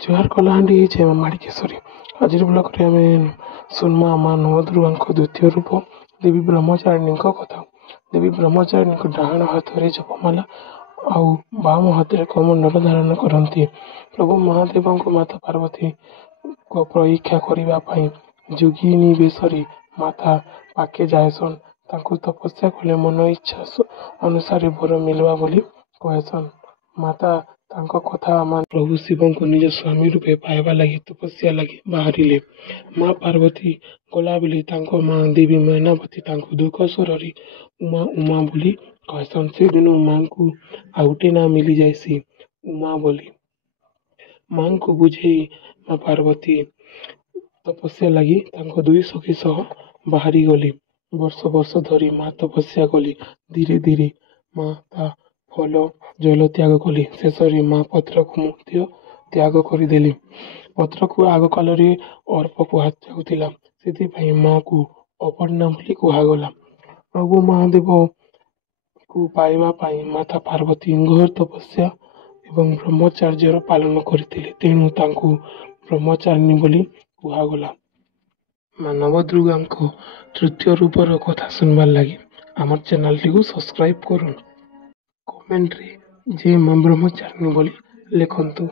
ଜୁହାର କଳାହାଣ୍ଡି ଜୟ ମା ମାଣିକେଶ୍ୱରୀ। ଆଜିର ବ୍ଲଗରେ ଆମେ ଶୁଣମା ମା ନବଦୁର୍ଗାଙ୍କ ଦ୍ୱିତୀୟ ରୂପ ଦେବୀ ବ୍ରହ୍ମଚାରିଣୀଙ୍କ କଥା। ଦେବୀ ବ୍ରହ୍ମଚାରିଣୀଙ୍କ ଡାହାଣ ହାତରେ ଜପମାଲା ଆଉ ବାମ ହାତରେ କମଣ୍ଡଳ ଧାରଣ କରନ୍ତି। ପ୍ରଭୁ ମହାଦେବଙ୍କ ମାତା ପାର୍ବତୀଙ୍କ ପରୀକ୍ଷା କରିବା ପାଇଁ ଯୋଗିନୀ ବେଶରେ ମାତା ପାକେ ଯାଏସନ୍। ତାଙ୍କୁ ତପସ୍ୟା କଲେ ମନ ଇଚ୍ଛା ଅନୁସାରେ ବର ମିଳିବା ବୋଲି କହେସନ୍। ମାତା ତାଙ୍କ କଥା ମାନି ପ୍ରଭୁ ଶିବଙ୍କୁ ନିଜ ସ୍ୱାମୀ ରୂପେ ପାଇବା ଲାଗି ତପସ୍ୟା ଲାଗି ବାହାରିଲେ। ମା ପାର୍ବତୀ ଗଲାବେଳେ ତାଙ୍କ ମା ଦେବୀ ମୈନାବତୀ ତାଙ୍କୁ ଦୁଃଖ ସ୍ୱରରେ ଉମା ଉମା ବୋଲି କହେସନ୍। ସେଦିନୁ ମାଙ୍କୁ ଆଉ ଗୋଟେ ନାଁ ମିଳିଯାଇସି ଉମା ବୋଲି। ମାଙ୍କୁ ବୁଝେଇ ମା ପାର୍ବତୀ ତପସ୍ୟା ଲାଗି ତାଙ୍କ ଦୁଇ ସଖୀ ସହ ବାହାରି ଗଲେ। ବର୍ଷ ବର୍ଷ ଧରି ମା ତପସ୍ୟା କଲେ। ଧୀରେ ଧୀରେ ମା ତା ଫଳ ଜଳ ତ୍ୟାଗ କଲେ। ଶେଷରେ ମା ପତ୍ରକୁ ମଧ୍ୟ ତ୍ୟାଗ କରିଦେଲେ। ପତ୍ରକୁ ଆଗକାଳରେ ଅର୍ପ କୁହାଯାଉଥିଲା, ସେଥିପାଇଁ ମାକୁ ଅପର୍ଣ୍ଣା ବୋଲି କୁହାଗଲା। ପ୍ରଭୁ ମହାଦେବଙ୍କୁ ପାଇବା ପାଇଁ ମାତା ପାର୍ବତୀ ଘୋର ତପସ୍ୟା ଏବଂ ବ୍ରହ୍ମଚର୍ଯ୍ୟର ପାଳନ କରିଥିଲେ, ତେଣୁ ତାଙ୍କୁ ବ୍ରହ୍ମଚାରିଣୀ ବୋଲି କୁହାଗଲା। ମା ନବଦୁର୍ଗାଙ୍କ ତୃତୀୟ ରୂପର କଥା ଶୁଣିବାର ଲାଗି ଆମର ଚ୍ୟାନେଲଟିକୁ ସବସ୍କ୍ରାଇବ କରୁନ୍। କମେଣ୍ଟରେ ଜୟ ମା ବ୍ରହ୍ମଚାରିଣୀ ବୋଲି ଲେଖନ୍ତୁ।